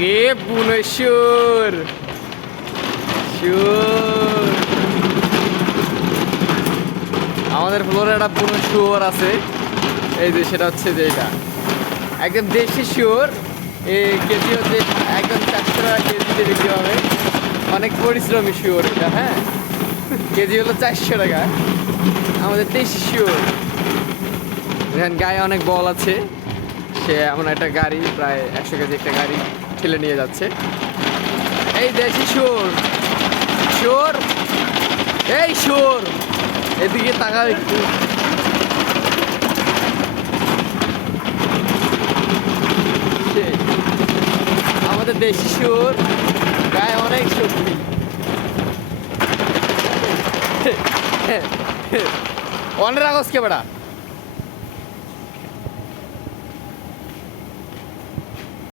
রে বুনেশ্বর শুয়োর, আমাদের ফ্লোরে একটা বুনো শুয়োর আছে। এই যে সেটা হচ্ছে যে এটা একদম দেশি শুয়োর। এই কেজি হচ্ছে একদম 400 টাকা কেজিতে বিক্রি হবে। অনেক পরিশ্রমী শুয়োর এটা। হ্যাঁ, কেজি হলো 400 টাকা। আমাদের দেশি শুয়োর। এখানে গায়ে অনেক বল আছে। সে এমন একটা গাড়ি, প্রায় 100 কেজি একটা গাড়ি ঠেলে নিয়ে যাচ্ছে। এই দেশি শুয়োর, শুয়োর, এই শুয়োর, এদিকে তাকা একটু। আমাদের দেশি শুয়োর, গায়ে অনেক শক্তি। অনেক আগস্ট কে বেড়া।